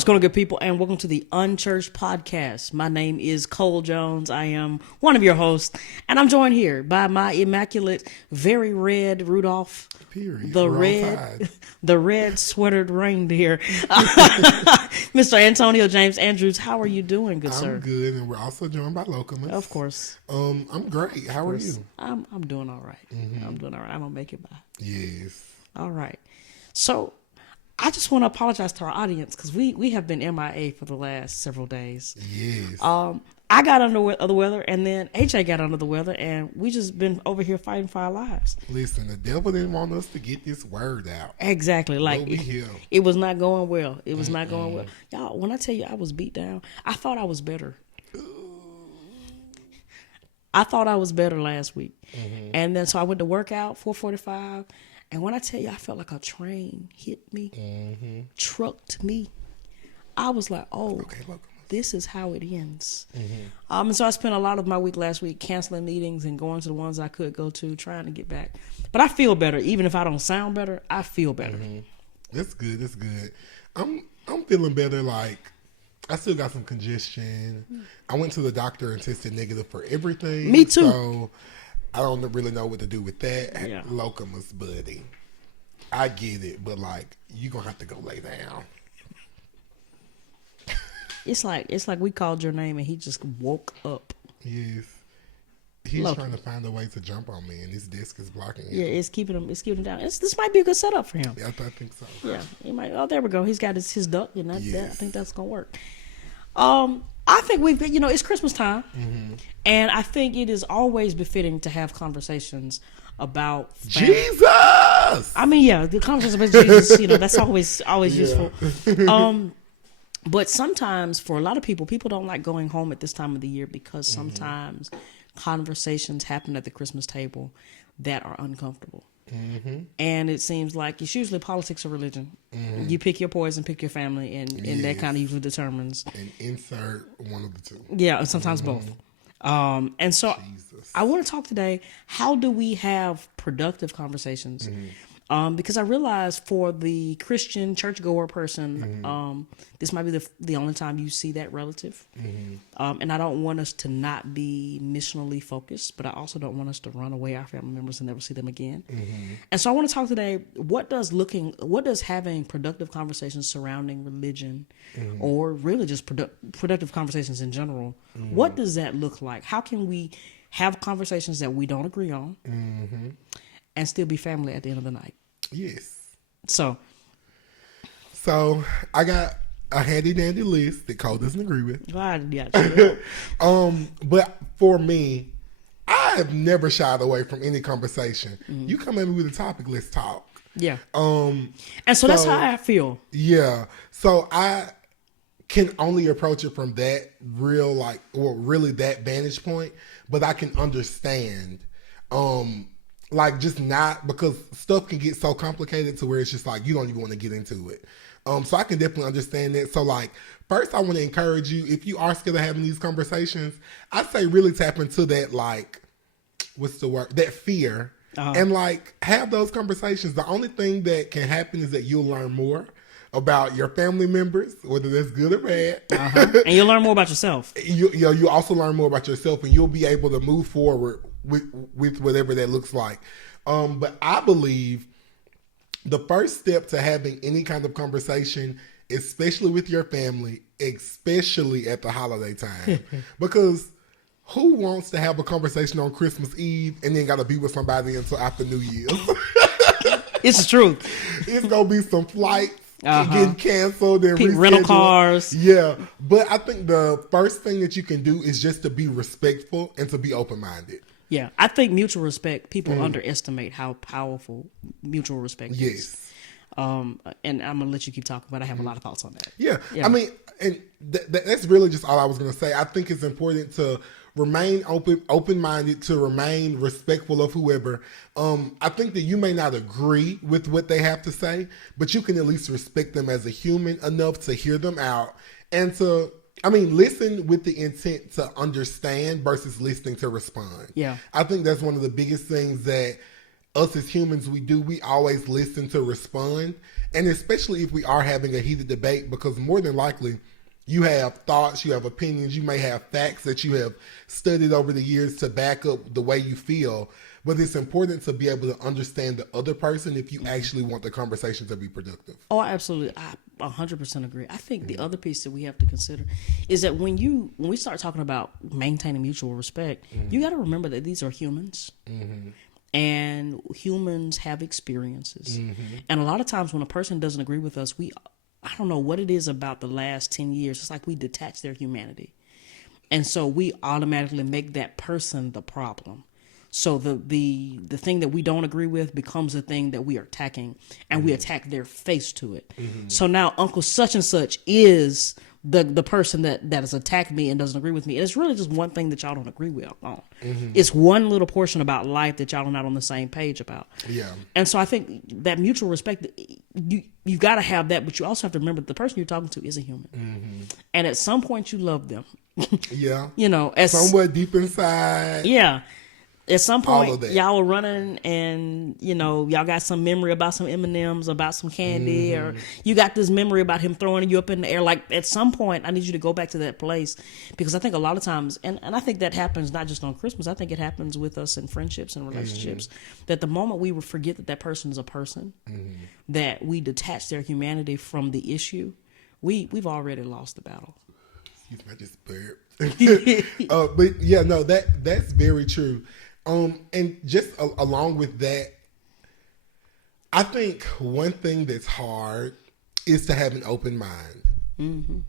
What's going on, good people, and welcome to the Unchurched Podcast. My name is Cole Jones. I am one of your hosts, and I'm joined here by my immaculate, very red Rudolph, Period. the red sweatered reindeer, Mr. Antonio James Andrews. How are you doing, good sir? I'm good, and we're also joined by Locumus. Of course. I'm great. How are you? I'm doing all right. I'm doing all right. I'm gonna make it by. Yes. All right. So I just want to apologize to our audience because we have been MIA for the last several days. Yes. I got under the weather, and then AJ got under the weather, and we just been over here fighting for our lives. Listen, the devil didn't want us to get this word out. Exactly. Like it was not going well. It was not going well. Y'all, when I tell you I was beat down, I thought I was better. I thought I was better last week. And then so I went to work out 4:45. And when I tell you, I felt like a train hit me, trucked me. I was like, oh, this is how it ends. And so I spent a lot of my week last week canceling meetings and going to the ones I could go to, trying to get back. But I feel better. Even if I don't sound better, I feel better. That's good. That's good. I'm feeling better. Like, I still got some congestion. I went to the doctor and tested negative for everything. Me too. So I don't really know what to do with that. Yeah. Locumus, buddy. I get it, but like, you're going to have to go lay down. It's like we called your name and he just woke up. Yes. He's Locumus. trying to find a way to jump on me, and his desk is blocking him. Yeah, it's keeping him down. This might be a good setup for him. Yeah, I think so. Yeah, he might. Oh, there we go. He's got his duck, and I think that's gonna work. I think we've been, it's Christmas time, and I think it is always befitting to have conversations about family. Jesus. I mean, yeah, the conversation about Jesus, that's always useful. But sometimes for a lot of people don't like going home at this time of the year because sometimes conversations happen at the Christmas table that are uncomfortable. And it seems like it's usually politics or religion. You pick your poison, pick your family, and that kind of usually determines. And insert one of the two. Yeah, sometimes both. And so I want to talk today, how do we have productive conversations? Because I realize for the Christian churchgoer person, this might be the only time you see that relative. And I don't want us to not be missionally focused, but I also don't want us to run away our family members and never see them again. And so I want to talk today, what does having productive conversations surrounding religion or really just productive conversations in general, what does that look like? How can we have conversations that we don't agree on and still be family at the end of the night? Yes. So I got a handy dandy list that Cole doesn't agree with. Yeah. But for me, I have never shied away from any conversation. You come at me with a topic, let's talk. Yeah. And so that's how I feel. Yeah. So I can only approach it from that really that vantage point, but I can understand just not, because stuff can get so complicated to where it's just like you don't even want to get into it. So I can definitely understand that. So first I want to encourage you, if you are scared of having these conversations, I say really tap into that, what's the word? That fear. And have those conversations. The only thing that can happen is that you'll learn more about your family members, whether that's good or bad. And you'll learn more about yourself. You also learn more about yourself, and you'll be able to move forward with whatever that looks like. But I believe the first step to having any kind of conversation, especially with your family, especially at the holiday time, because who wants to have a conversation on Christmas Eve and then got to be with somebody until after New Year's? It's the truth. It's going to be some flights getting canceled and rental cars. Yeah. But I think the first thing that you can do is just to be respectful and to be open-minded. Yeah, I think mutual respect, people underestimate how powerful mutual respect is. And I'm going to let you keep talking, but I have a lot of thoughts on that. Yeah. I mean, and that's really just all I was going to say. I think it's important to remain open-minded, to remain respectful of whoever. I think that you may not agree with what they have to say, but you can at least respect them as a human enough to hear them out and to listen with the intent to understand versus listening to respond. Yeah. I think that's one of the biggest things that us as humans, we always listen to respond. And especially if we are having a heated debate, because more than likely you have thoughts, you have opinions, you may have facts that you have studied over the years to back up the way you feel. But it's important to be able to understand the other person if you actually want the conversation to be productive. Oh, absolutely. I 100% agree. I think the other piece that we have to consider is that when we start talking about maintaining mutual respect, you got to remember that these are humans. And humans have experiences. And a lot of times when a person doesn't agree with us, I don't know what it is about the last 10 years. It's like we detach their humanity. And so we automatically make that person the problem. So the thing that we don't agree with becomes the thing that we are attacking, and we attack their face to it. So now Uncle such and such is the person that has attacked me and doesn't agree with me. And it's really just one thing that y'all don't agree with on. It's one little portion about life that y'all are not on the same page about. Yeah. And so I think that mutual respect, you've got to have that, but you also have to remember that the person you're talking to is a human. And at some point you love them. Yeah. You know, somewhere deep inside. Yeah. At some point, y'all are running and, you know, y'all got some memory about some M&Ms, about some candy, or you got this memory about him throwing you up in the air. Like, at some point, I need you to go back to that place, because I think a lot of times, and I think that happens not just on Christmas, I think it happens with us in friendships and relationships, that the moment we forget that that person is a person, that we detach their humanity from the issue, we've already lost the battle. Excuse me, I just burped. But yeah, no, that's very true. And just along with that, I think one thing that's hard is to have an open mind.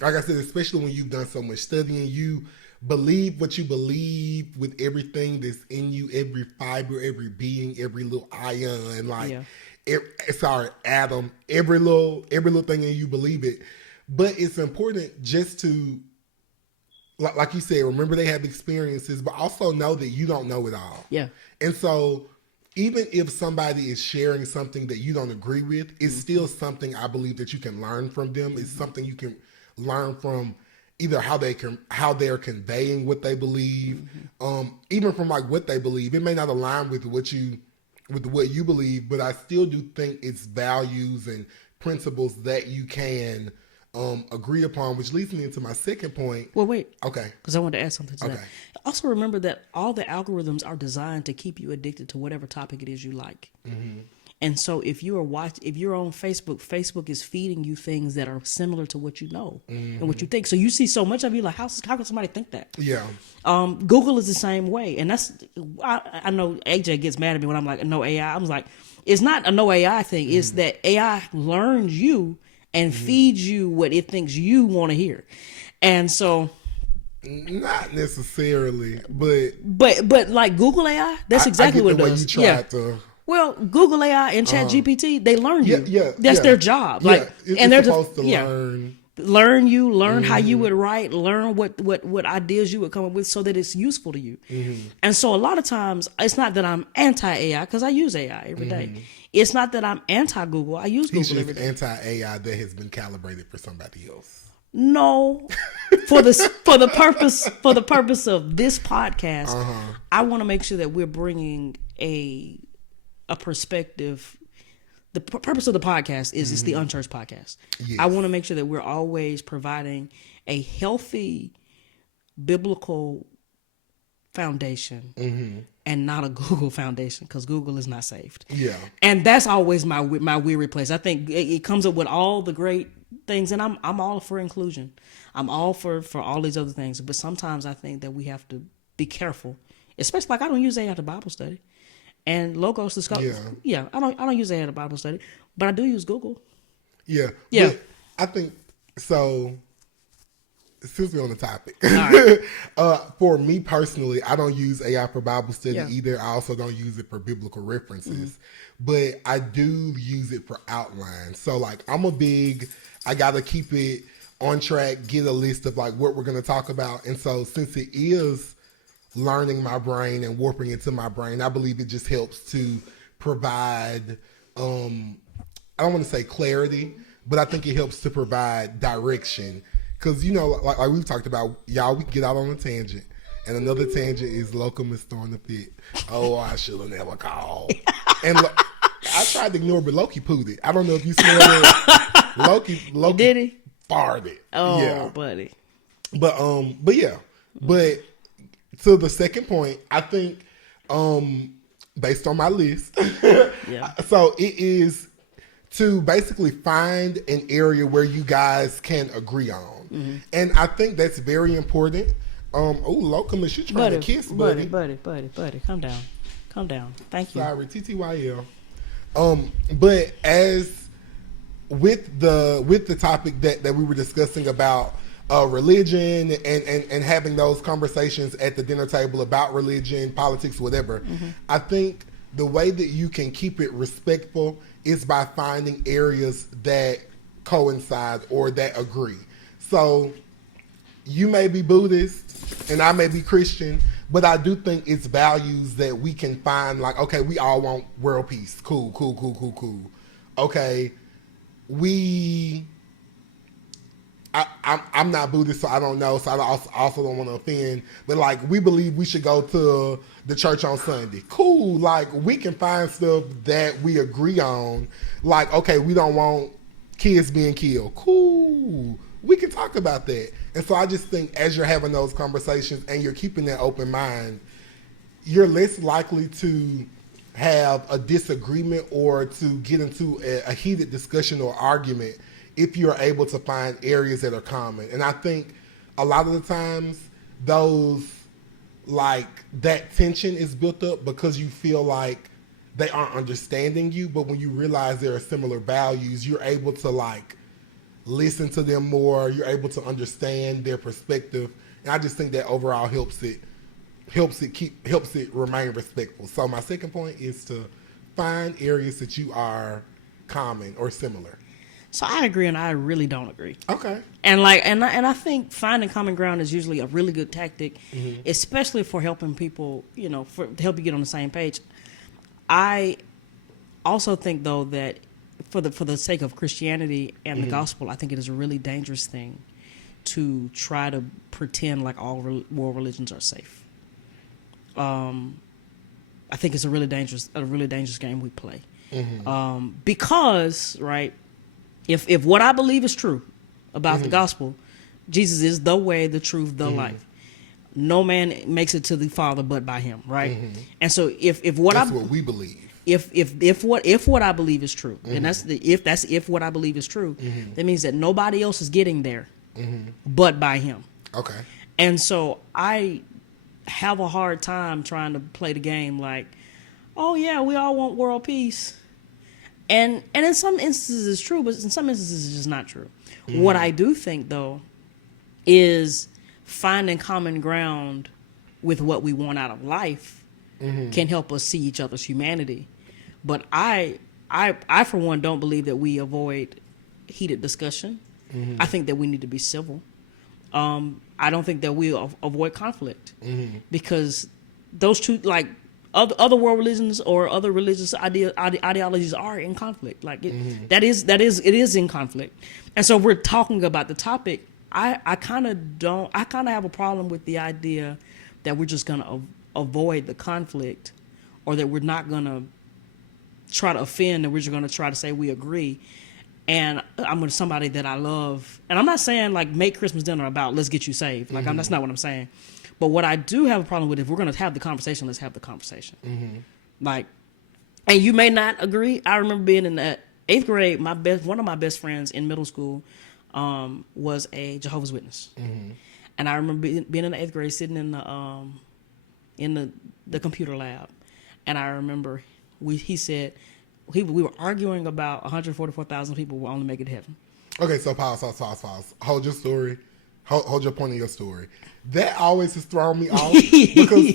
Like I said, especially when you've done so much studying, you believe what you believe with everything that's in you, every fiber, every being, every little ion, atom, every little thing in you believe it. But it's important just to, like you said, remember they have experiences, but also know that you don't know it all. Yeah. And so even if somebody is sharing something that you don't agree with, it's still something I believe that you can learn from them. It's something you can learn from either how they're conveying what they believe, even from like what they believe. It may not align with what you believe, but I still do think it's values and principles that you can agree upon, which leads me into my second point. Well, wait. Okay. Because I wanted to add something to that. Also remember that all the algorithms are designed to keep you addicted to whatever topic it is you like. And so if you're on Facebook is feeding you things that are similar to what you know and what you think. So you see so much of you, like, how can somebody think that? Yeah. Google is the same way. And I know AJ gets mad at me when I'm like, no AI. I'm like, it's not a no AI thing. It's that AI learns you and feeds you what it thinks you want to hear. And so, not necessarily, but like Google AI, that's exactly what it does. Well, Google AI and ChatGPT, they learn you. That's their job. And they're supposed to learn how you would write, learn what ideas you would come up with so that it's useful to you. And so a lot of times, it's not that I'm anti-AI, because I use AI every day. It's not that I'm anti-Google. I use Google every day. Anti-AI that has been calibrated for somebody else. No, for the purpose of this podcast, I want to make sure that we're bringing a perspective. The purpose of the podcast is it's the Unchurched podcast. Yes. I want to make sure that we're always providing a healthy biblical foundation and not a Google foundation, because Google is not saved. Yeah. And that's always my weary place. I think it comes up with all the great things, and I'm all for inclusion. I'm all for all these other things. But sometimes I think that we have to be careful, especially like I don't use AI to Bible study. And Logos discover. Yeah, I don't use AI to Bible study, but I do use Google. Yeah. Yeah. I think so. Since we're on the topic, for me personally, I don't use AI for Bible study either. I also don't use it for biblical references, but I do use it for outlines. So like I got to keep it on track, get a list of like what we're going to talk about. And so since it is learning my brain and warping into my brain, I believe it just helps to provide, I don't want to say clarity, but I think it helps to provide direction. Because, you know, like we've talked about, y'all, we get out on a tangent. And another tangent is Locum is throwing a fit. Oh, I should have never called. And I tried to ignore, but Loki pooed it. I don't know if you smelled it. Loki did he? Farted. Oh, yeah. buddy. But yeah. But to the second point, I think, based on my list, yeah. So it is to basically find an area where you guys can agree on. And I think that's very important. Oh, Locum, is you trying to kiss, buddy? Buddy, calm down. Thank you. Sorry, TTYL. But as with the topic that we were discussing about religion and having those conversations at the dinner table about religion, politics, whatever, I think the way that you can keep it respectful is by finding areas that coincide or that agree. So you may be Buddhist and I may be Christian, but I do think it's values that we can find, like, okay, we all want world peace. Cool. Okay, I'm not Buddhist, so I don't know, so I also don't want to offend, but like, we believe we should go to the church on Sunday. Cool, like, we can find stuff that we agree on. Like, okay, we don't want kids being killed. Cool, we can talk about that. And so I just think as you're having those conversations and you're keeping that open mind, you're less likely to have a disagreement or to get into a heated discussion or argument if you're able to find areas that are common. And I think a lot of the times those, like, that tension is built up because you feel like they aren't understanding you, but when you realize there are similar values, you're able to, like, listen to them more, you're able to understand their perspective. And I just think that overall helps it remain respectful. So my second point is to find areas that you are common or similar. So I agree and I really don't agree. Okay. And I think finding common ground is usually a really good tactic, especially for helping people, to help you get on the same page. I also think, though, that for the sake of Christianity and the gospel, I think it is a really dangerous thing to try to pretend like all world religions are safe. I think it's a really dangerous game we play. Because, right, if what I believe is true about the gospel, Jesus is the way, the truth, the life. No man makes it to the Father but by him, right? And so if what that's what we believe. If what I believe is true, and if what I believe is true, that means that nobody else is getting there but by him. Okay. And so I have a hard time trying to play the game like, oh yeah, we all want world peace. And in some instances it's true, but in some instances it's just not true. What I do think, though, is finding common ground with what we want out of life can help us see each other's humanity. But I for one don't believe that we avoid heated discussion. I think that we need to be civil. I don't think that we avoid conflict because those two, like, other world religions or other religious ideologies are in conflict. Like it is in conflict. And so we're talking about the topic. I kind of have a problem with the idea that we're just going to avoid the conflict, or that we're not going to try to offend, and we're just going to try to say we agree. And I'm with somebody that I love, and I'm not saying like make Christmas dinner about let's get you saved. Like that's not what I'm saying. But what I do have a problem with, if we're going to have the conversation, let's have the conversation. Like, and you may not agree. I remember being in the 8th grade. One of my best friends in middle school was a Jehovah's Witness, and I remember being in the 8th grade, sitting in the computer lab, and I remember he said we were arguing about 144,000 people will only make it to heaven. Okay, so pause. Hold your story. Hold your point of your story. That always has thrown me off because,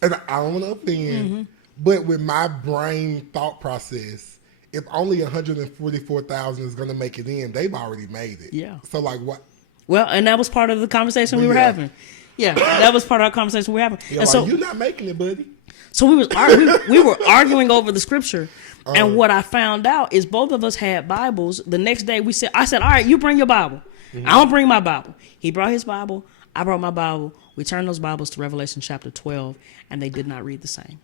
and I don't want to offend, but with my brain thought process, if only 144,000 is going to make it in, they've already made it. Yeah. So like what? Well, and that was part of the conversation we were having. Yeah, that was part of our conversation we were having. Yeah, and like, so you're not making it, buddy. So we were arguing over the scripture. And what I found out is both of us had Bibles. The next day I said, all right, you bring your Bible. I'm going to bring my Bible. He brought his Bible. I brought my Bible. We turned those Bibles to Revelation chapter 12, and they did not read the same.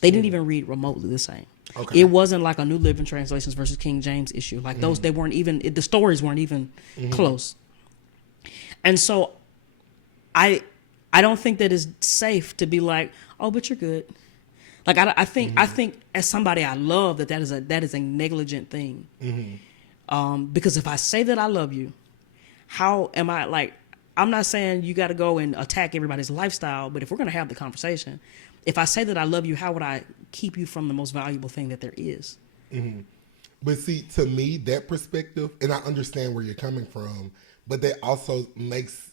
They didn't even read remotely the same. Okay. It wasn't like a New Living Translations versus King James issue. Like those, they weren't even, the stories weren't even close. And so I don't think that it's safe to be like, oh, but you're good. Like I think as somebody I love that is a negligent thing. Because if I say that I love you, how am I like? I'm not saying you got to go and attack everybody's lifestyle, but if we're going to have the conversation, if I say that I love you, how would I keep you from the most valuable thing that there is? But see, to me, that perspective, and I understand where you're coming from, but that also makes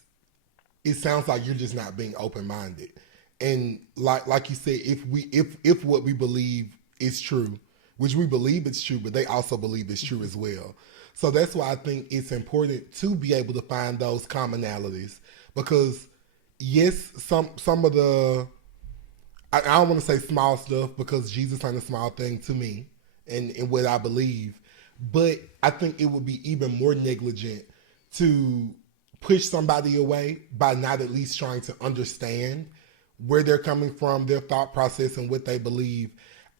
it sounds like you're just not being open-minded. And like you said, if what we believe is true, which we believe it's true, but they also believe it's true as well. So that's why I think it's important to be able to find those commonalities, because yes, some of the I don't want to say small stuff because Jesus ain't a small thing to me and what I believe, but I think it would be even more negligent to push somebody away by not at least trying to understand where they're coming from, their thought process, and what they believe.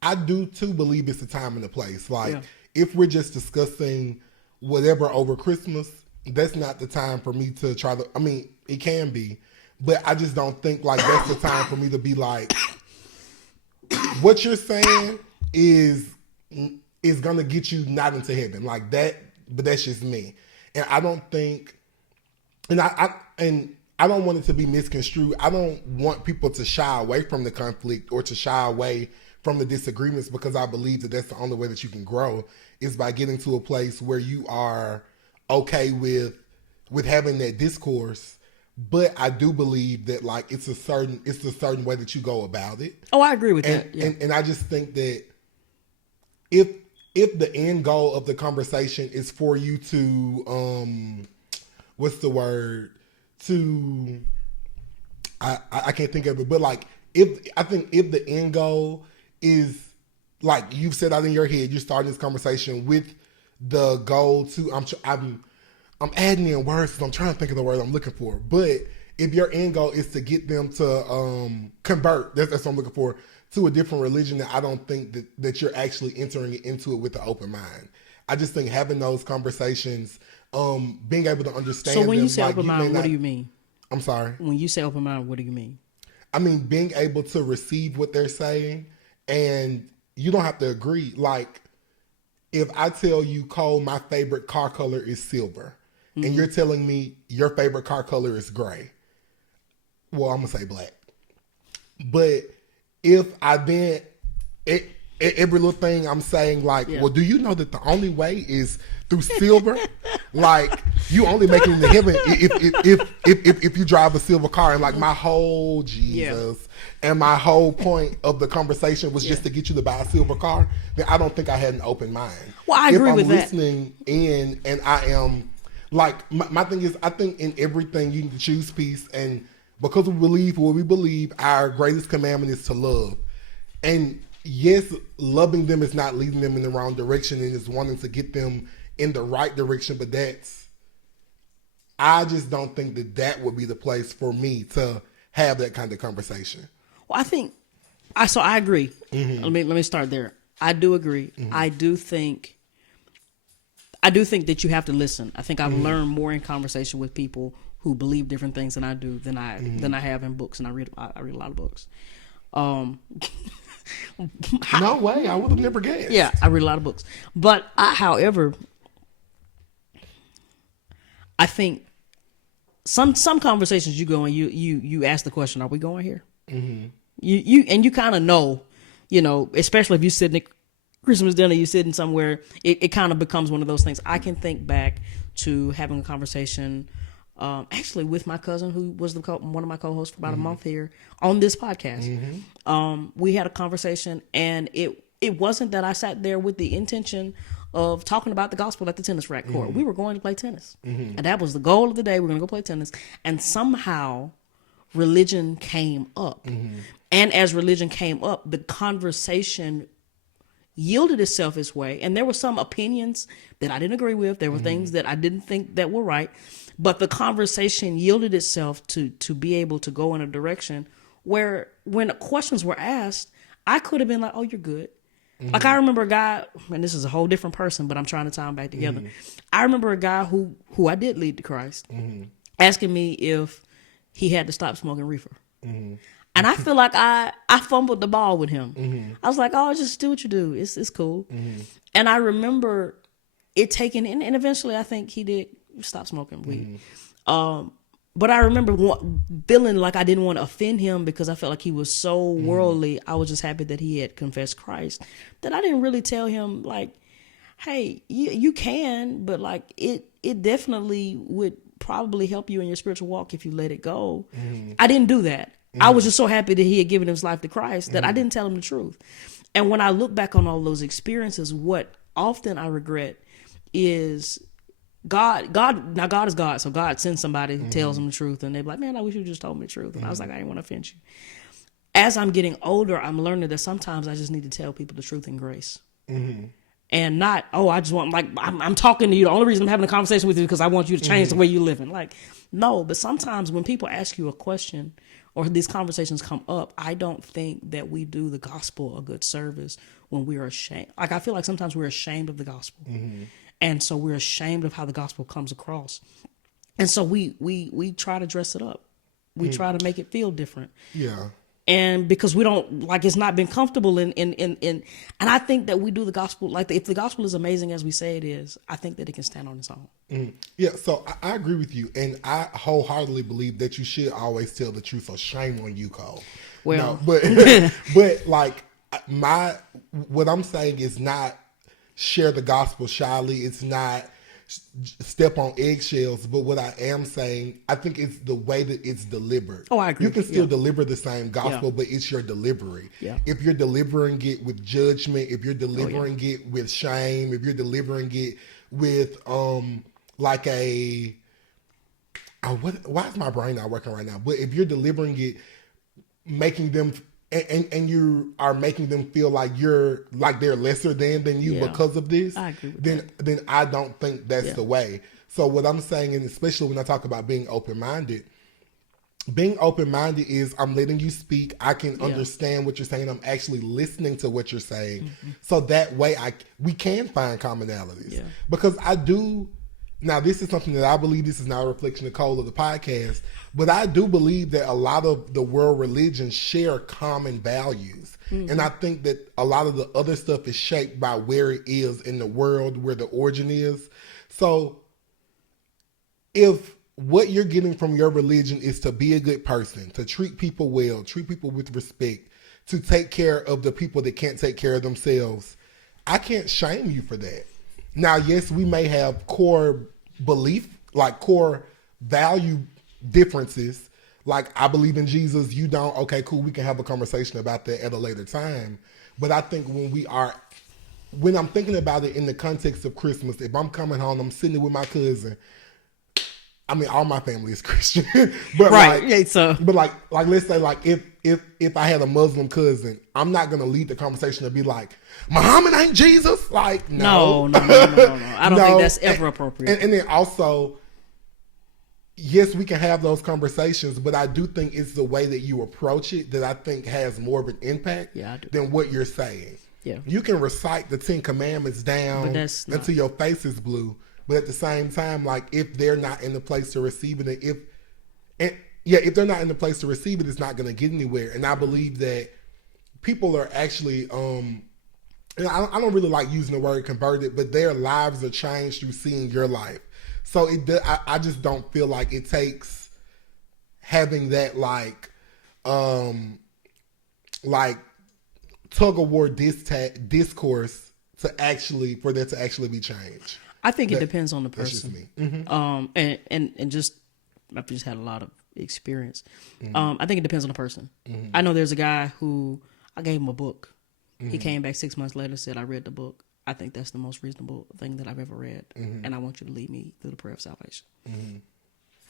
I do too believe it's a time and a place. Like if we're just discussing whatever over Christmas, that's not the time for me to try to, I mean, it can be, but I just don't think like that's the time for me to be like, what you're saying is gonna get you not into heaven. Like that, but that's just me. And I don't think, and I don't want it to be misconstrued. I don't want people to shy away from the conflict or to shy away from the disagreements, because I believe that that's the only way that you can grow is by getting to a place where you are okay with having that discourse. But I do believe that like it's a certain way that you go about it. Oh, I agree with that. Yeah. And I just think that if the end goal of the conversation is for you to what's the word? To I can't think of it, but like if the end goal is like you've set out in your head, you're starting this conversation with the goal to I'm adding in words because I'm trying to think of the word I'm looking for. But if your end goal is to get them to convert, that's what I'm looking for, to a different religion, then I don't think that you're actually entering into it with an open mind. I just think having those conversations, being able to understand. So when them, you say like, open mind, what do you mean? I'm sorry. When you say open mind, what do you mean? I mean being able to receive what they're saying, and you don't have to agree. Like if I tell you, Cole, my favorite car color is silver, and you're telling me your favorite car color is gray, well, I'm gonna say black. But if I then every little thing I'm saying, like, well, do you know that the only way is through silver? Like, you only make it into heaven if you drive a silver car. And like my whole Jesus and my whole point of the conversation was just to get you to buy a silver car, then I don't think I had an open mind. Well, I agree with that. If I'm listening in and I am, like, my thing is, I think in everything you need to choose peace. And because we believe what we believe, our greatest commandment is to love. And yes, loving them is not leading them in the wrong direction and is wanting to get them in the right direction, but I just don't think that would be the place for me to have that kind of conversation. Well, I agree. Let me start there. I do agree. I do think that you have to listen. I think I've learned more in conversation with people who believe different things than I do than I have in books, and I read a lot of books. No way, I would have never guessed. Yeah, I read a lot of books. But however, I think some conversations you go and you ask the question, are we going here? You kind of know, especially if you sit in a Christmas dinner, you sitting somewhere, it kind of becomes one of those things. I can think back to having a conversation actually with my cousin, who was one of my co-hosts for about a month here on this podcast. We had a conversation, and it wasn't that I sat there with the intention of talking about the gospel at the tennis racket court. We were going to play tennis, and that was the goal of the day. We're going to go play tennis, and somehow religion came up. And as religion came up, the conversation yielded itself its way. And there were some opinions that I didn't agree with. There were things that I didn't think that were right. But the conversation yielded itself to be able to go in a direction where when questions were asked, I could have been like, oh, you're good. Like I remember a guy, and this is a whole different person, but I'm trying to tie them back together. I remember a guy who I did lead to Christ asking me if he had to stop smoking reefer. And I feel like I fumbled the ball with him. I was like, oh, just do what you do. It's cool. And I remember it taking, and eventually I think he did stop smoking weed. But I remember feeling like I didn't want to offend him because I felt like he was so worldly. I was just happy that he had confessed Christ, that I didn't really tell him like, hey, you can, but like it definitely would probably help you in your spiritual walk if you let it go. I didn't do that. I was just so happy that he had given his life to Christ that I didn't tell him the truth. And when I look back on all those experiences, what often I regret is God is God. So God sends somebody who tells them the truth, and they're like, man, I wish you just told me the truth. And I was like, I didn't want to offend you. As I'm getting older, I'm learning that sometimes I just need to tell people the truth in grace. And not, oh, I just want, like, I'm talking to you. The only reason I'm having a conversation with you is because I want you to change the way you're living. Like, no, but sometimes when people ask you a question or these conversations come up, I don't think that we do the gospel a good service when we are ashamed. Like, I feel like sometimes we're ashamed of the gospel. And so we're ashamed of how the gospel comes across. And so we try to dress it up. We try to make it feel different. Yeah. And because we don't, like, it's not been comfortable and I think that we do the gospel, like, if the gospel is amazing as we say it is, I think that it can stand on its own. Yeah, so I agree with you. And I wholeheartedly believe that you should always tell the truth. So shame on you, Cole. Well, no, but like what I'm saying is not share the gospel shyly. It's not step on eggshells. But what I am saying, I think it's the way that it's delivered. Oh, I agree. You can still deliver the same gospel, but it's your delivery. Yeah. If you're delivering it with judgment, if you're delivering it with shame, if you're delivering it with like a why is my brain not working right now? But if you're delivering it, making them and you are making them feel like you're like they're lesser than you because of this, I agree with then I don't think that's the way. So what I'm saying, and especially when I talk about being open-minded is I'm letting you speak. I can understand what you're saying. I'm actually listening to what you're saying. So that way we can find commonalities. Yeah. Because I do. Now, this is something that I believe, this is not a reflection of Cole of the podcast, but I do believe that a lot of the world religions share common values. And I think that a lot of the other stuff is shaped by where it is in the world, where the origin is. So if what you're getting from your religion is to be a good person, to treat people well, treat people with respect, to take care of the people that can't take care of themselves, I can't shame you for that. Now, yes, we may have core belief, like core value differences. Like, I believe in Jesus, you don't. Okay, cool. We can have a conversation about that at a later time. But I think when I'm thinking about it in the context of Christmas, if I'm coming home, I'm sitting with my cousin. I mean, all my family is Christian, but right. But let's say, like, if I had a Muslim cousin, I'm not gonna lead the conversation to be like, Muhammad ain't Jesus. Like, no. I don't think that's ever appropriate. And then also, yes, we can have those conversations, but I do think it's the way that you approach it that I think has more of an impact than what you're saying. Yeah, you can recite the 10 Commandments down until your face is blue. But at the same time, like, if they're not in the place to receive it, if they're not in the place to receive it, it's not going to get anywhere. And I believe that people are actually, and I don't really like using the word converted, but their lives are changed through seeing your life. So I just don't feel like it takes having that like tug of war discourse for there to actually be changed. I think it depends on the person. That's just me. And just I've just had a lot of experience. I think it depends on the person. I know there's a guy who I gave him a book. He came back 6 months later, said, I read the book. I think that's the most reasonable thing that I've ever read. And I want you to lead me through the prayer of salvation.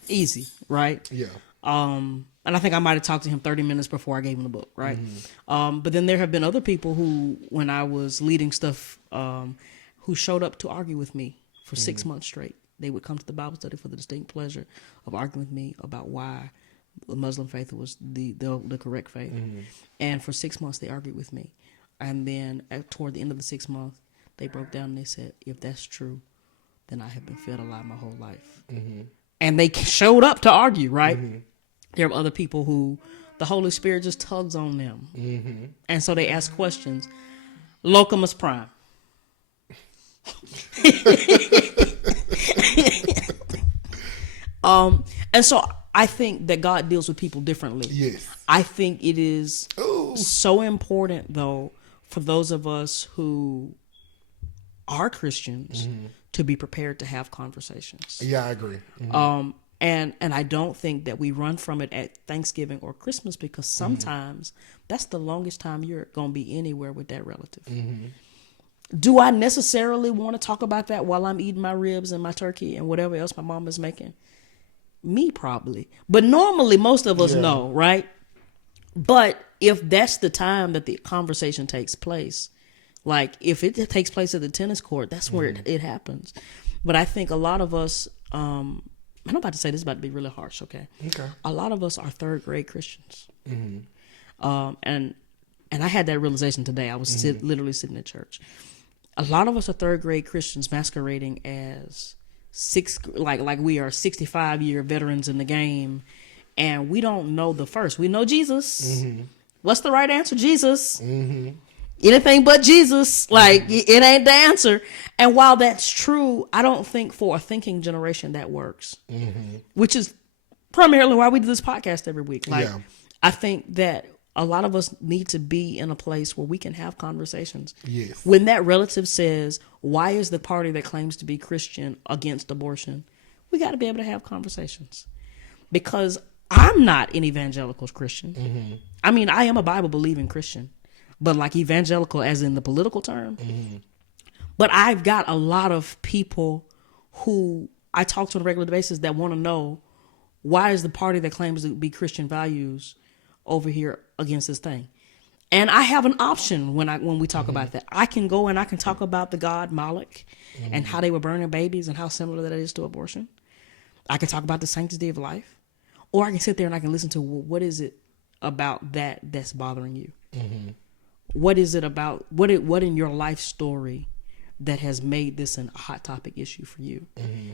Easy, right? Yeah. And I think I might have talked to him 30 minutes before I gave him the book, right? But then there have been other people who, when I was leading stuff, who showed up to argue with me for 6 months straight. They would come to the Bible study for the distinct pleasure of arguing with me about why the Muslim faith was the correct faith. And for 6 months, they argued with me. And then toward the end of the 6 months, they broke down and they said, if that's true, then I have been fed a lie my whole life. And they showed up to argue, right? There are other people who the Holy Spirit just tugs on them. And so they ask questions. Locumus prime. And so I think that God deals with people differently. Yes. I think it is so important, though, for those of us who are Christians to be prepared to have conversations. Yeah, I agree. And I don't think that we run from it at Thanksgiving or Christmas, because sometimes that's the longest time you're going to be anywhere with that relative. Do I necessarily want to talk about that while I'm eating my ribs and my turkey and whatever else my mom is making? Me, probably. But normally most of us know, right? But if that's the time that the conversation takes place, like if it takes place at the tennis court, that's where it happens. But I think a lot of us, I'm about to say this is about to be really harsh, okay? A lot of us are third grade Christians. And I had that realization today. I was literally sitting in church. A lot of us are third grade Christians masquerading as like we are 65-year veterans in the game, and we don't know the first. We know Jesus. What's the right answer? Jesus. Anything but Jesus. Like, it ain't the answer. And while that's true, I don't think for a thinking generation that works. Which is primarily why we do this podcast every week. Like, I think that a lot of us need to be in a place where we can have conversations. Yes. When that relative says, why is the party that claims to be Christian against abortion? We got to be able to have conversations. Because I'm not an evangelical Christian. I mean, I am a Bible-believing Christian. But like evangelical as in the political term. But I've got a lot of people who I talk to on a regular basis that want to know, why is the party that claims to be Christian values over here against this thing? And I have an option when we talk about that. I can go and I can talk about the god Moloch and how they were burning babies and how similar that is to abortion. I can talk about the sanctity of life. Or I can sit there and I can listen to, well, what is it about that's bothering you? What is it about, what in your life story that has made this a hot topic issue for you?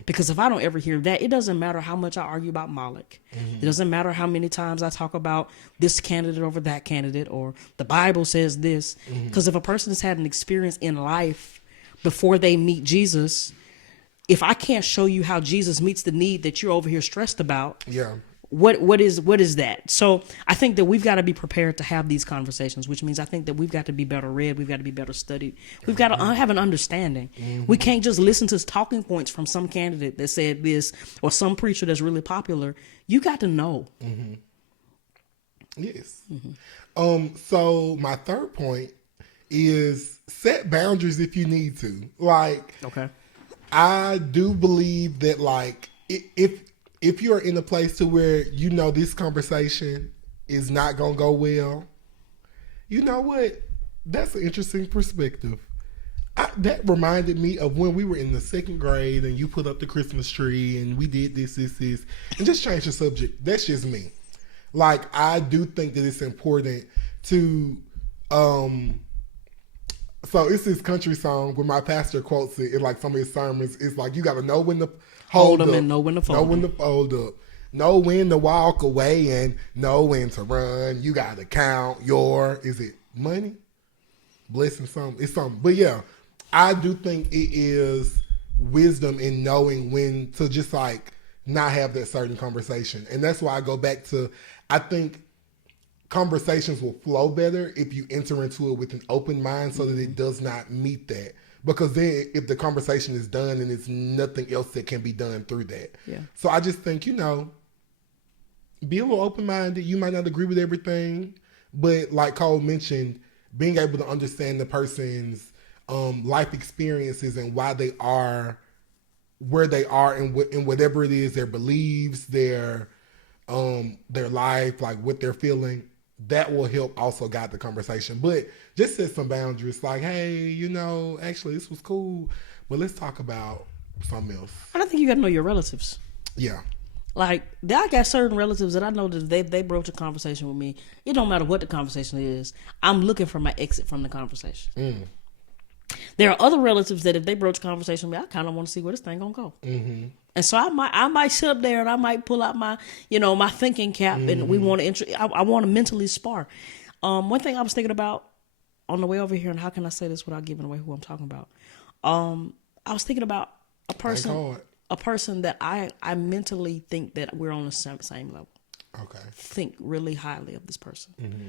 Because if I don't ever hear that, it doesn't matter how much I argue about Moloch. It doesn't matter how many times I talk about this candidate over that candidate, or the Bible says this. Because if a person has had an experience in life before they meet Jesus, if I can't show you how Jesus meets the need that you're over here stressed about, what is that? So I think that we've got to be prepared to have these conversations, which means I think that we've got to be better read, we've got to be better studied, we've got to have an understanding. We can't just listen to talking points from some candidate that said this or some preacher that's really popular. You got to know. Yes. So my third point is set boundaries if you need to. Like, Okay. I do believe that, like, if you're in a place to where you know this conversation is not going to go well, you know what? That's an interesting perspective. That reminded me of when we were in the second grade and you put up the Christmas tree and we did this, and just change the subject. That's just me. Like, I do think that it's important to, so it's this country song where my pastor quotes it in like some of his sermons. It's like, you got to know when to hold them and know when to fold know when to fold up, know when to walk away and know when to run. You got to count your, is it money? Blessing something. It's something. But yeah, I do think it is wisdom in knowing when to just like not have that certain conversation. And that's why I go back to, I think conversations will flow better if you enter into it with an open mind so that it does not meet that. Because then if the conversation is done and it's nothing else that can be done through that. Yeah. So I just think, be a little open-minded. You might not agree with everything, but like Cole mentioned, being able to understand the person's life experiences and why they are where they are in whatever it is, their beliefs, their life, like what they're feeling. That will help also guide the conversation. But just set some boundaries, like, hey, actually this was cool, but let's talk about something else. And I think you got to know your relatives. Yeah. Like, I got certain relatives that I know that they broach a conversation with me. It don't matter what the conversation is. I'm looking for my exit from the conversation. There are other relatives that if they broach a conversation with me, I kind of want to see where this thing gonna go. Mm-hmm. And so I might sit up there and I might pull out my my thinking cap, and we want to I want to mentally spar. One thing I was thinking about on the way over here, and how can I say this without giving away who I'm talking about? I was thinking about a person that I mentally think that we're on the same level. Okay. Think really highly of this person. Mm-hmm.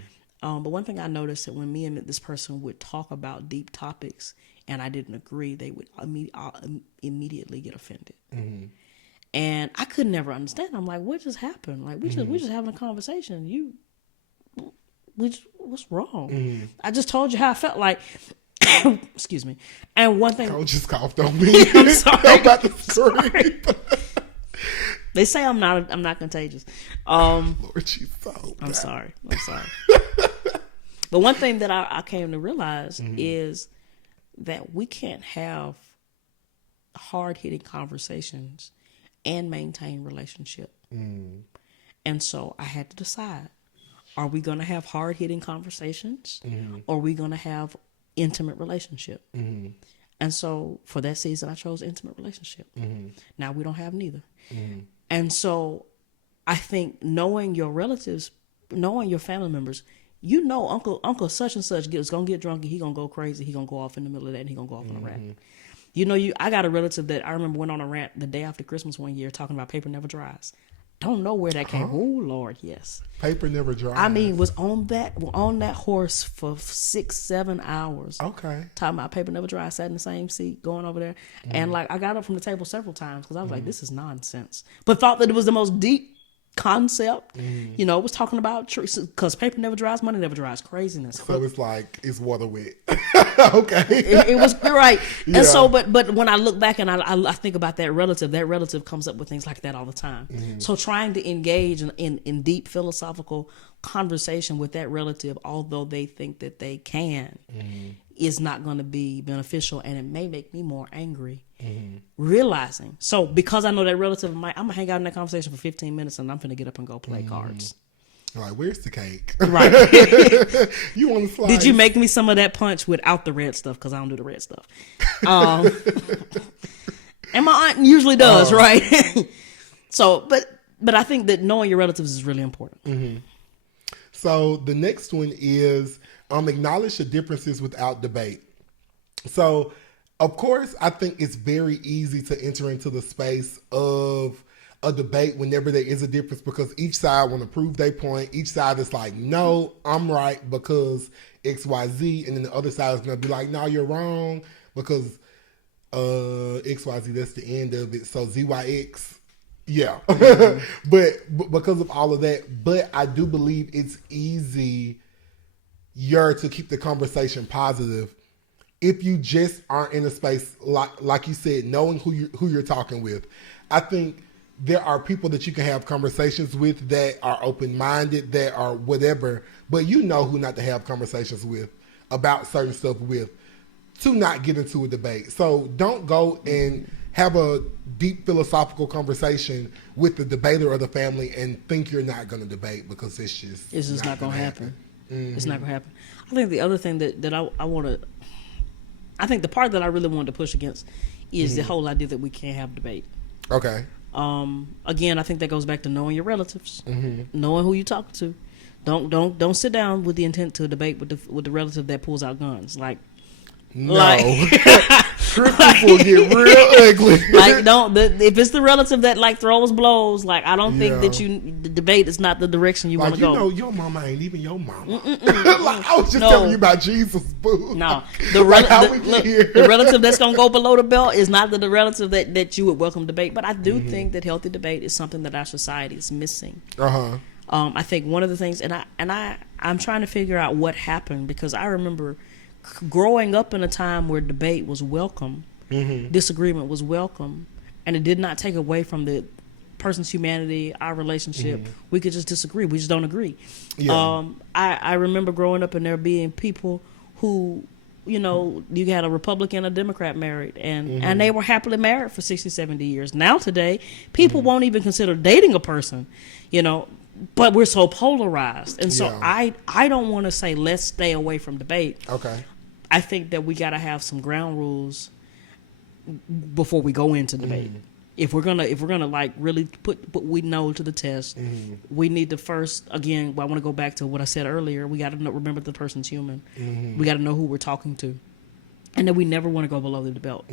But one thing I noticed that when me and this person would talk about deep topics and I didn't agree, they would immediately get offended. Mm-hmm. And I could never understand. I'm like, what just happened? Like, we just having a conversation. What's wrong? Mm-hmm. I just told you how I felt. Like, excuse me. And one thing, Coach just coughed on me. I'm sorry. I'm about to scream. They say I'm not contagious. Lord, she's so I'm sorry. But one thing that I came to realize is that we can't have hard-hitting conversations and maintain relationship. And so I had to decide, are we going to have hard-hitting conversations or are we going to have intimate relationship? And so for that season, I chose intimate relationship. Now we don't have neither. And so I think knowing your relatives, knowing your family members, Uncle such and such is gonna get drunk and he gonna go crazy. He gonna go off in the middle of that and he gonna go off on a rant. I got a relative that I remember went on a rant the day after Christmas one year talking about paper never dries. Don't know where that came. Oh Lord, yes. Paper never dries. I mean, was on that horse for 6-7 hours. Okay. Talking about paper never dries. Sat in the same seat, going over there, and like I got up from the table several times because I was like, this is nonsense. But thought that it was the most deep concept. Was talking about because paper never dries, money never dries. Craziness. So it's like it's water wet. Okay. It was right. Yeah. And so, but when I look back and I think about that relative comes up with things like that all the time. So trying to engage in deep philosophical conversation with that relative, although they think that they can, is not going to be beneficial, and it may make me more angry. Realizing, so because I know that relative, I'm gonna hang out in that conversation for 15 minutes, and I'm gonna get up and go play cards. Like, where's the cake? Right. You want to slice? Did you make me some of that punch without the red stuff? Because I don't do the red stuff. And my aunt usually does, right? So, but I think that knowing your relatives is really important. So the next one is acknowledge the differences without debate. So, of course, I think it's very easy to enter into the space of a debate whenever there is a difference because each side want to prove their point. Each side is like, no, I'm right because X, Y, Z. And then the other side is going to be like, no, you're wrong because X, Y, Z, that's the end of it. So Z, Y, X. Yeah. But because of all of that, but I do believe it's easier to keep the conversation positive if you just aren't in a space like you said, knowing who you're talking with. I think there are people that you can have conversations with that are open-minded, that are whatever, but you know who not to have conversations with about certain stuff with, to not get into a debate. So don't go and have a deep philosophical conversation with the debater of the family and think you're not going to debate because it's just not going to happen. It's not going to happen. I think the other thing that I want to, I think the part that I really wanted to push against is the whole idea that we can't have debate. Okay. Again, I think that goes back to knowing your relatives, knowing who you talk to. Don't sit down with the intent to debate with the relative that pulls out guns. Christmas will get real ugly. If it's the relative that throws blows, I don't think that the debate is not the direction you want to go. Your mama ain't even your mama. I was just telling you about Jesus, boo. No, the relative that's gonna go below the belt is not the relative that you would welcome debate. But I do think that healthy debate is something that our society is missing. I think one of the things, I'm trying to figure out what happened because I remember growing up in a time where debate was welcome, disagreement was welcome, and it did not take away from the person's humanity, our relationship. We could just disagree. We just don't agree. Yeah. I remember growing up and there being people who, you know, you had a Republican and a Democrat married, and they were happily married for 60, 70 years. Now today, people won't even consider dating a person, you know, but we're so polarized. And so I don't want to say let's stay away from debate. Okay. I think that we got to have some ground rules before we go into debate. If we're gonna like really put what we know to the test, we need to first, again, I want to go back to what I said earlier. We got to remember the person's human. We got to know who we're talking to, and then we never want to go below the belt.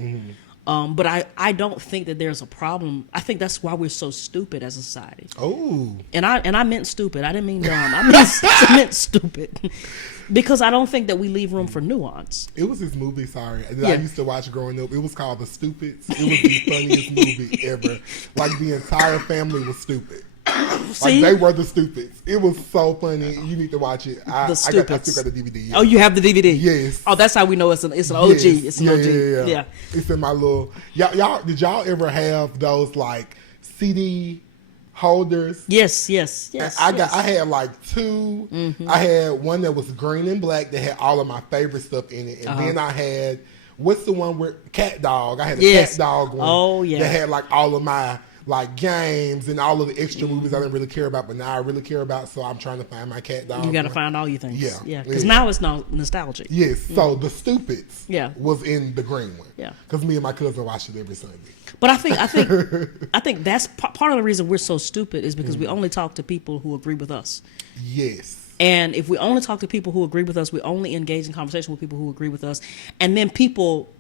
But I don't think that there's a problem. I think that's why we're so stupid as a society. Oh. And I meant stupid. I didn't mean dumb. I meant stupid. Because I don't think that we leave room for nuance. It was this movie, sorry, that I used to watch growing up. It was called The Stupids. It was the funniest movie ever. Like, the entire family was stupid. See? Like, they were the Stupids. It was so funny. You need to watch it. I still got the DVD. Yeah. Oh, you have the DVD? Yes. Oh, that's how we know it's an OG. Yes. It's an OG. Yeah. It's in my little... Y'all, did y'all ever have those, like, CD holders? Yes. I had like two. I had one that was green and black that had all of my favorite stuff in it, and then I had, what's the one where Cat Dog? I had a Cat Dog one. Oh yeah. That had like all of my like games and all of the extra movies I didn't really care about, but now I really care about. So I'm trying to find my Cat Dog. You got to find all your things. Yeah. Because now it's nostalgic. Yes. So The Stupids. Was in the green one. Yeah. Because me and my cousin watched it every Sunday. But I think that's part of the reason we're so stupid is because we only talk to people who agree with us. Yes. And if we only talk to people who agree with us, we only engage in conversation with people who agree with us, and then people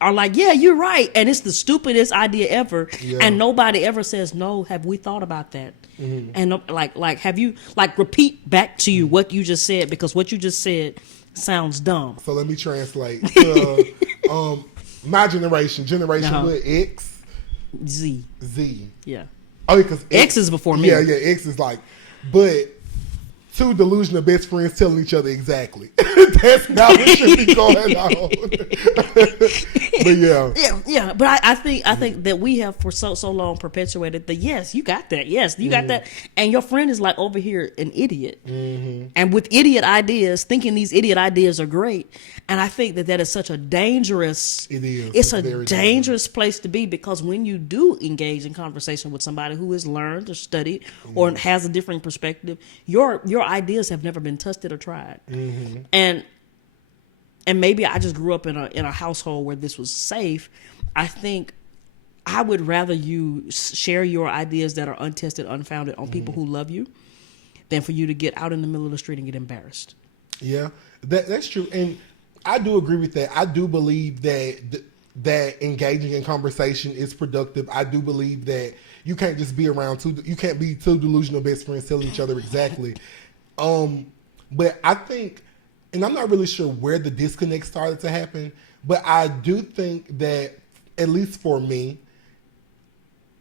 are like, yeah, you're right, and it's the stupidest idea ever, and nobody ever says, no, have we thought about that? And like have you, like, repeat back to you what you just said, because what you just said sounds dumb. So let me translate. My generation with X. Z. Yeah. Oh, because X is before me. Yeah, X is like, but two delusional best friends telling each other exactly. That's how it should be going on. But yeah. But I think that we have for so long perpetuated the yes, you got that. Yes, you got that. And your friend is like over here an idiot, and with idiot ideas, thinking these idiot ideas are great. And I think that is such a dangerous. It is. It's a dangerous place to be, because when you do engage in conversation with somebody who has learned or studied or has a different perspective, your ideas have never been tested or tried. And maybe I just grew up in a household where this was safe. I think I would rather you share your ideas that are untested, unfounded on people who love you, than for you to get out in the middle of the street and get embarrassed. Yeah, that's true. And I do agree with that. I do believe that engaging in conversation is productive. I do believe that you can't just be around you can't be two delusional best friends telling each other exactly. But I think, and I'm not really sure where the disconnect started to happen, but I do think that, at least for me,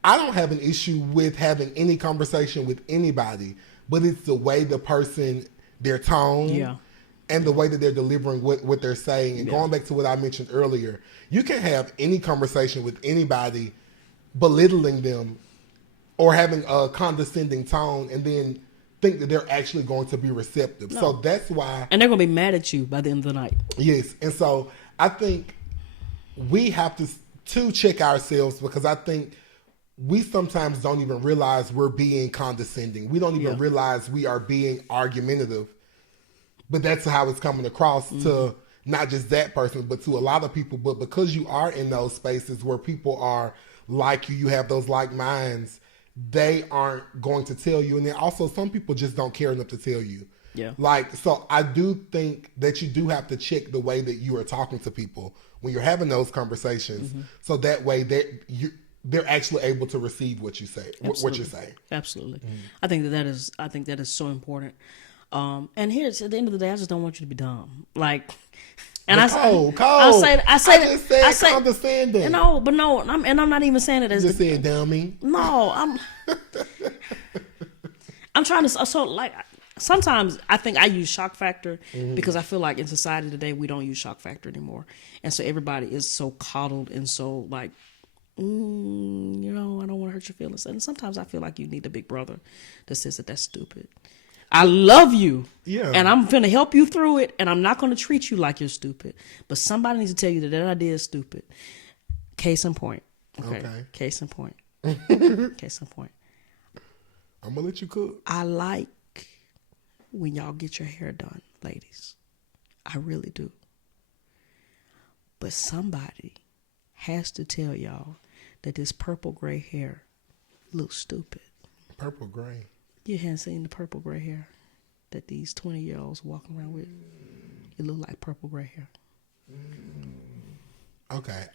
I don't have an issue with having any conversation with anybody, but it's the way the person, their tone, and the way that they're delivering what they're saying. And going back to what I mentioned earlier, you can have any conversation with anybody belittling them or having a condescending tone and then think that they're actually going to be receptive. No. So that's why... And they're going to be mad at you by the end of the night. Yes. And so I think we have to check ourselves, because I think we sometimes don't even realize we're being condescending. We don't even realize we are being argumentative. But that's how it's coming across to not just that person, but to a lot of people. But because you are in those spaces where people are like you have those like minds, they aren't going to tell you. And then also some people just don't care enough to tell you. Yeah. Like, so I do think that you do have to check the way that you are talking to people when you're having those conversations. So that way they're actually able to receive what you say, what you're saying. Absolutely. I think that is so important. And here's, at the end of the day, I just don't want you to be dumb. Like, and I say condescending. I'm not even saying it as just saying dummy. No, I'm trying to. So like, sometimes I think I use shock factor because I feel like in society today we don't use shock factor anymore, and so everybody is so coddled and so like I don't want to hurt your feelings. And sometimes I feel like you need a big brother that says that that's stupid. I love you. Yeah. And I'm going to help you through it. And I'm not going to treat you like you're stupid. But somebody needs to tell you that that idea is stupid. Case in point. Okay. Case in point. Case in point. I'm going to let you cook. I like when y'all get your hair done, ladies. I really do. But somebody has to tell y'all that this purple gray hair looks stupid. Purple gray? You haven't seen the purple gray hair that these 20-year-olds walking around with? It look like purple gray hair. Okay.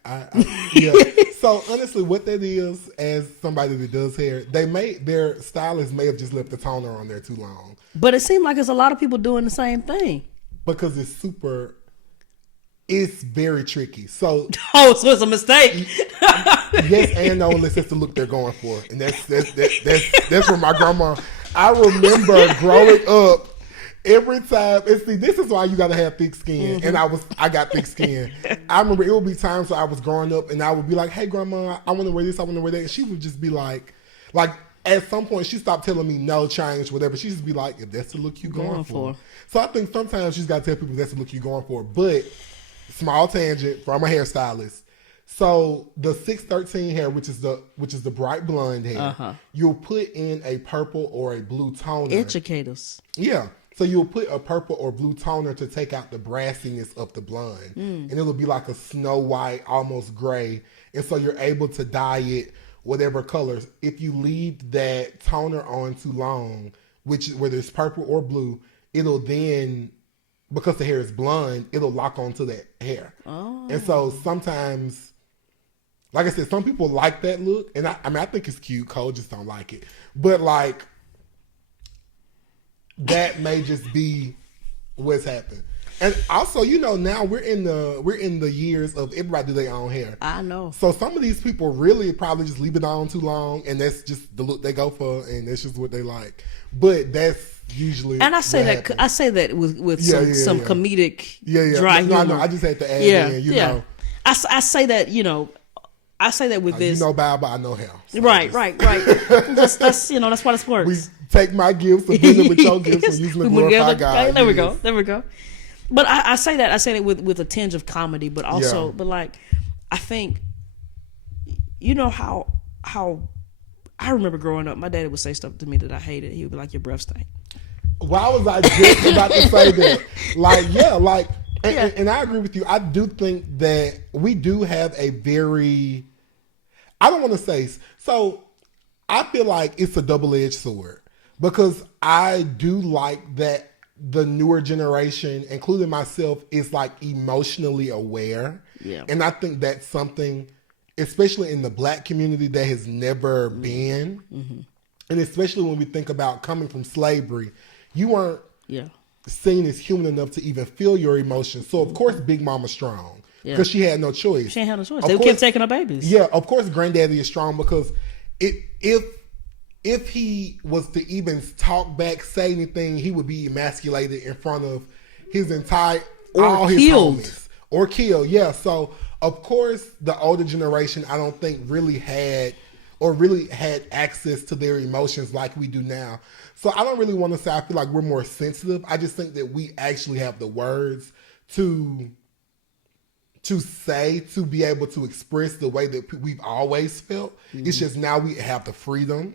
Yeah. So honestly, what that is, as somebody that does hair, their stylist may have just left the toner on there too long. But it seems like there's a lot of people doing the same thing. Because it's very tricky. So so it's a mistake. Yes and no, unless that's the look they're going for. And that's from my grandma. I remember growing up, every time, and see, this is why you gotta have thick skin. And I got thick skin. I remember it would be times where I was growing up and I would be like, hey grandma, I wanna wear this, I wanna wear that. And she would just be like at some point she stopped telling me no, change, whatever. She just be like, if that's the look you going for. So I think sometimes she's gotta tell people that's the look you're going for. But small tangent from a hairstylist. So the 613 hair, which is the bright blonde hair, you'll put in a purple or a blue toner. Educators. Yeah. So you'll put a purple or blue toner to take out the brassiness of the blonde. And it'll be like a snow white, almost gray. And so you're able to dye it whatever colors. If you leave that toner on too long, whether it's purple or blue, it'll then, because the hair is blonde, it'll lock onto that hair. Oh. And so sometimes, like I said, some people like that look. And I think it's cute. Cole just don't like it. But like, that may just be what's happened. And also, now we're in the years of everybody do their own hair. I know. So some of these people really probably just leave it on too long, and that's just the look they go for, and that's just what they like. But that's usually. And I say that with some comedic dry humor. No, I just had to add in. You know. I say that I say that with this. You know, Bob, but I know him. So right. that's why this works. We take my gifts and visit with your gifts and usually glorify God. There we go. But I say that with a tinge of comedy, but also, but like, I think, how I remember growing up, my daddy would say stuff to me that I hated. He would be like, your breath stank. Why was I just about to say that? And I agree with you. I do think that we do have a very, I don't want to say, so I feel like it's a double-edged sword because I do like that the newer generation, including myself, is like emotionally aware. Yeah. And I think that's something, especially in the Black community, that has never been. Mm-hmm. And especially when we think about coming from slavery, you weren't seen as human enough to even feel your emotions. So of course Big Mama's strong because she had no choice. She had no choice. They kept taking her babies. Yeah, of course Granddaddy is strong because if he was to even talk back, say anything, he would be emasculated in front of his entire all his homies or killed. Yeah, so of course the older generation I don't think really had access to their emotions like we do now. So I don't really want to say I feel like we're more sensitive. I just think that we actually have the words to say, to be able to express the way that we've always felt. Mm-hmm. It's just now we have the freedom.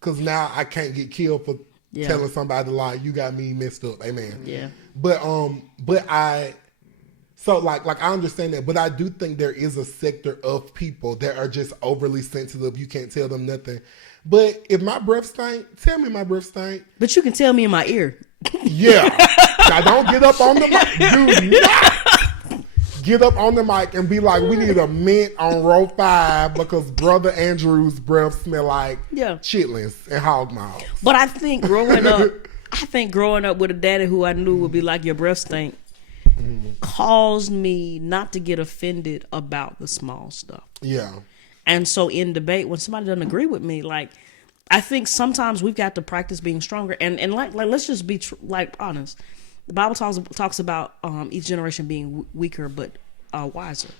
Because now I can't get killed for telling somebody like you got me messed up. Amen. Yeah. But I understand that, but I do think there is a sector of people that are just overly sensitive. You can't tell them nothing. But if my breath stank, tell me my breath stank. But you can tell me in my ear. Yeah. Now don't get up on the mic. Do not get up on the mic and be like, we need a mint on row 5 because Brother Andrew's breath smell like chitlins and hog maws. But I think growing up with a daddy who I knew would be like, your breath stink, caused me not to get offended about the small stuff. Yeah. And so in debate, when somebody doesn't agree with me, like, I think sometimes we've got to practice being stronger. And like let's just be honest. The Bible talks about each generation being weaker but wiser.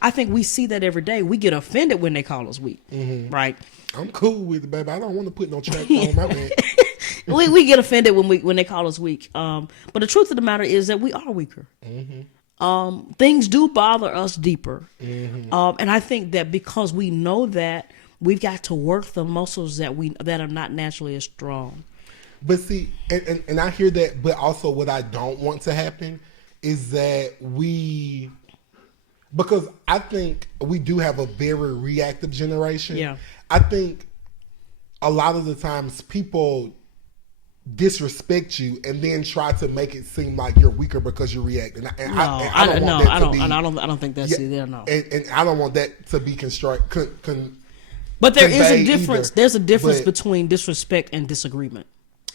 I think we see that every day. We get offended when they call us weak, right? I'm cool with it, baby. I don't want to put no track on my man. we get offended when they call us weak. But the truth of the matter is that we are weaker. Things do bother us deeper. And I think that because we know that, we've got to work the muscles that are not naturally as strong. But see, and I hear that, but also what I don't want to happen is that because I think we do have a very reactive generation. Yeah. I think a lot of the times people disrespect you and then try to make it seem like you're weaker because you react. And I don't think that's it. No. And I don't want that to be constructed. But there is a difference. Either. There's a difference between disrespect and disagreement.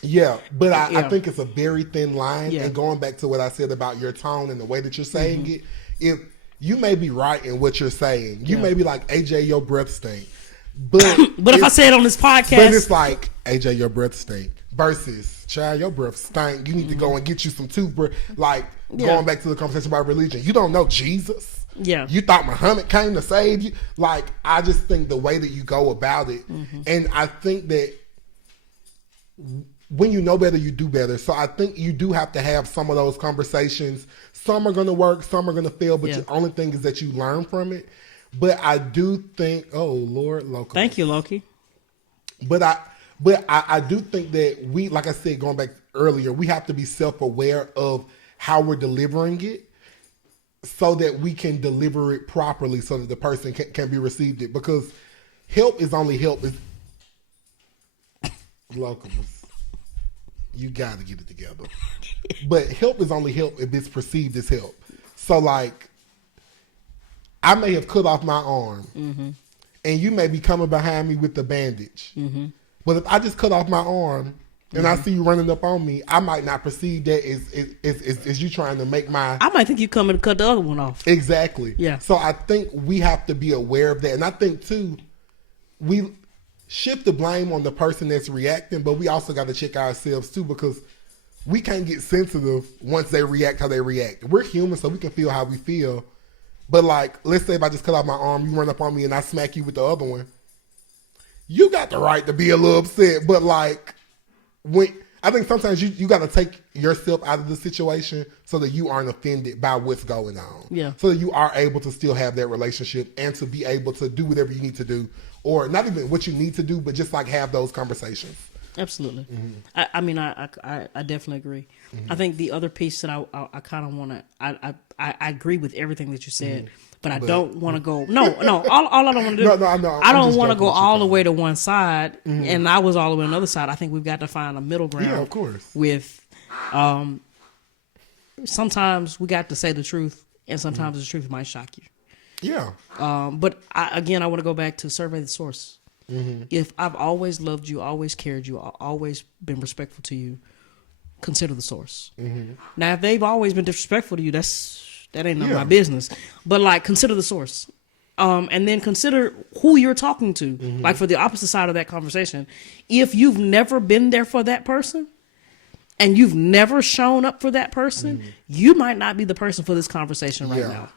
Yeah, but I think it's a very thin line. Yeah. And going back to what I said about your tone and the way that you're saying it, if you may be right in what you're saying, you may be like, AJ, your breath stink. But if I say it on this podcast, but it's like, AJ, your breath stink versus, child, your breath stink. You need to go and get you some toothbrush. Like going back to the conversation about religion, you don't know Jesus. Yeah, you thought Muhammad came to save you. Like, I just think the way that you go about it, and I think that when you know better, you do better. So I think you do have to have some of those conversations. Some are going to work, some are going to fail, but the only thing is that you learn from it. But I do think, oh Lord, Loki. Thank you, Loki. But I do think that we, like I said, going back earlier, we have to be self-aware of how we're delivering it so that we can deliver it properly so that the person can be received it. Because help is only help. Locals, you got to get it together. But help is only help if it's perceived as help. So like, I may have cut off my arm and you may be coming behind me with the bandage. But if I just cut off my arm and I see you running up on me, I might not perceive that as you trying to make my... I might think you coming to cut the other one off. Exactly. Yeah. So I think we have to be aware of that. And I think too, we shift the blame on the person that's reacting, but we also got to check ourselves too, because we can't get sensitive once they react how they react. We're human, so we can feel how we feel. But like, let's say if I just cut off my arm, you run up on me and I smack you with the other one. You got the right to be a little upset, but like, I think sometimes you got to take yourself out of the situation so that you aren't offended by what's going on. Yeah. So that you are able to still have that relationship and to be able to do whatever you need to do, or not even what you need to do, but just like have those conversations. Absolutely. I mean, I definitely agree. I think the other piece that I kind of want to, I agree with everything that you said, but I don't want to go, all I don't want to do, I don't want to go all the way to one side, and I was all the way on the other side. I think we've got to find a middle ground. Yeah, of course. With, sometimes we got to say the truth, and sometimes the truth might shock you. Yeah. But I want to go back to survey the source. If I've always loved you, always cared you, always been respectful to you, consider the source. Now, if they've always been disrespectful to you, that ain't none of my business. But like, consider the source, and then consider who you're talking to. Like, for the opposite side of that conversation, if you've never been there for that person, and you've never shown up for that person, you might not be the person for this conversation right now.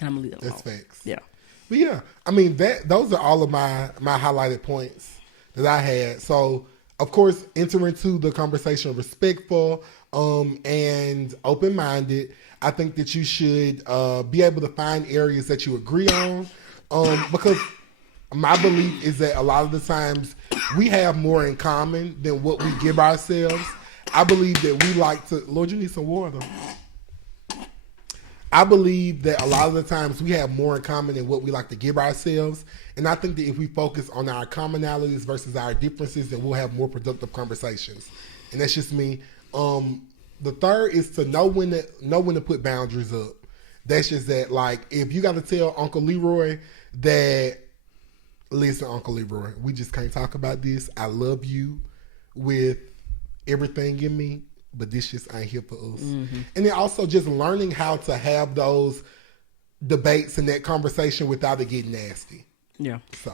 And I'm gonna leave that alone. That's facts. Yeah. But yeah, I mean, those are all of my highlighted points that I had. So, of course, enter into the conversation respectful and open-minded. I think that you should be able to find areas that you agree on, because my belief is that a lot of the times we have more in common than what we give ourselves. I believe that we like to... Lord, you need some water. I believe that a lot of the times we have more in common than what we like to give ourselves. And I think that if we focus on our commonalities versus our differences, then we'll have more productive conversations. And that's just me. The third is to know when to put boundaries up. That's just that, like, if you got to tell Uncle Leroy that, listen, Uncle Leroy, we just can't talk about this. I love you with everything in me, but this just ain't here for us. And then also just learning how to have those debates and that conversation without it getting nasty. Yeah. So.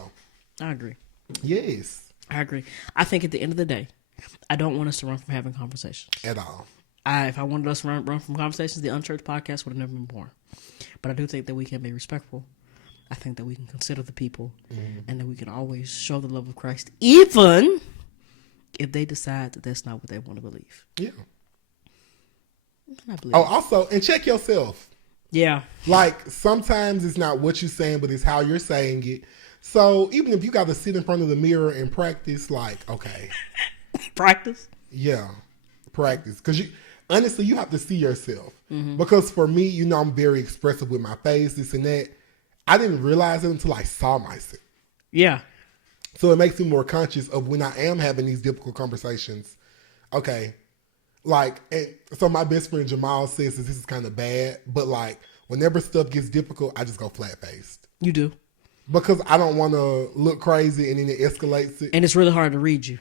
I agree. Yes. I agree. I think at the end of the day, I don't want us to run from having conversations. At all. If I wanted us to run from conversations, the Unchurched podcast would have never been born. But I do think that we can be respectful. I think that we can consider the people, and that we can always show the love of Christ, even if they decide that that's not what they want to believe. Yeah. I believe. Oh, also, and check yourself. Yeah. Like, sometimes it's not what you're saying, but it's how you're saying it. So even if you got to sit in front of the mirror and practice, like, okay. Practice? Yeah. Practice. Because honestly, you have to see yourself. Because for me, you know, I'm very expressive with my face, this and that. I didn't realize it until I saw myself. Yeah. So it makes me more conscious of when I am having these difficult conversations. Okay. Like, and so my best friend Jamal says that this is kind of bad, but like, whenever stuff gets difficult, I just go flat-faced. You do. Because I don't want to look crazy and then it escalates it. And it's really hard to read you.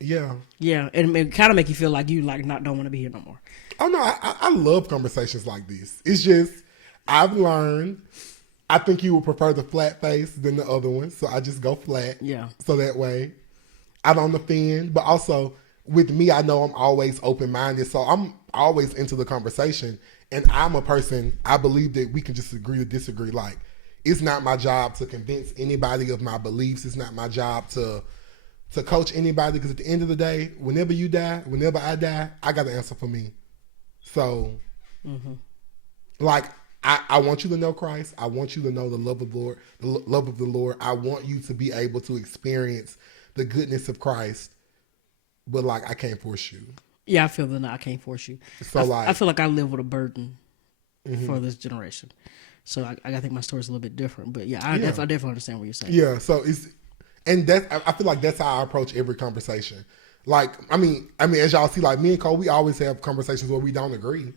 Yeah. Yeah. And it kind of make you feel like you like don't want to be here no more. Oh, no, I love conversations like this. It's just, I've learned, I think you would prefer the flat face than the other one. So I just go flat. Yeah. So that way I don't offend. But also with me, I know I'm always open-minded. So I'm always into the conversation. And I'm a person, I believe that we can just agree to disagree. Like, it's not my job to convince anybody of my beliefs. It's not my job to coach anybody. Because at the end of the day, whenever you die, whenever I die, I got to answer for me. So, like, I want you to know Christ. I want you to know the love of the Lord. The love of the Lord. I want you to be able to experience the goodness of Christ. But like, I can't force you. Yeah, I feel that I can't force you. So I feel like I live with a burden for this generation. So I think my story's a little bit different. But yeah, I definitely understand what you're saying. Yeah. So I feel like that's how I approach every conversation. Like, I mean, as y'all see, like me and Cole, we always have conversations where we don't agree.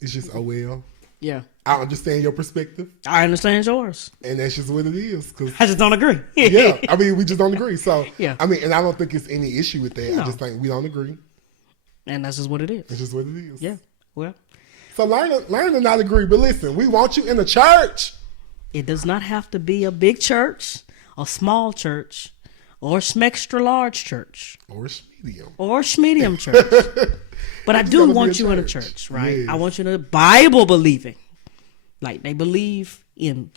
It's just, oh well. Yeah. I understand your perspective. I understand yours. And that's just what it is. Cause, I just don't agree. yeah. I mean, we just don't agree. So, yeah. I mean, and I don't think it's any issue with that. No. I just think we don't agree. And that's just what it is. It's just what it is. Yeah. Well. So learn to not agree. But listen, we want you in the church. It does not have to be a big church, a small church, or extra large church. Or medium. Or medium church. But I do want you in a church, right? Yes. I want you in a Bible believing. Like, they believe in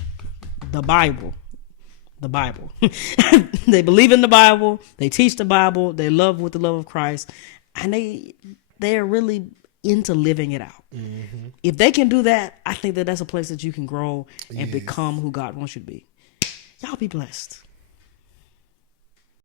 the Bible. The Bible. They believe in the Bible. They teach the Bible. They love with the love of Christ. And they're really into living it out. If they can do that, I think that that's a place that you can grow and become who God wants you to be. Y'all be blessed.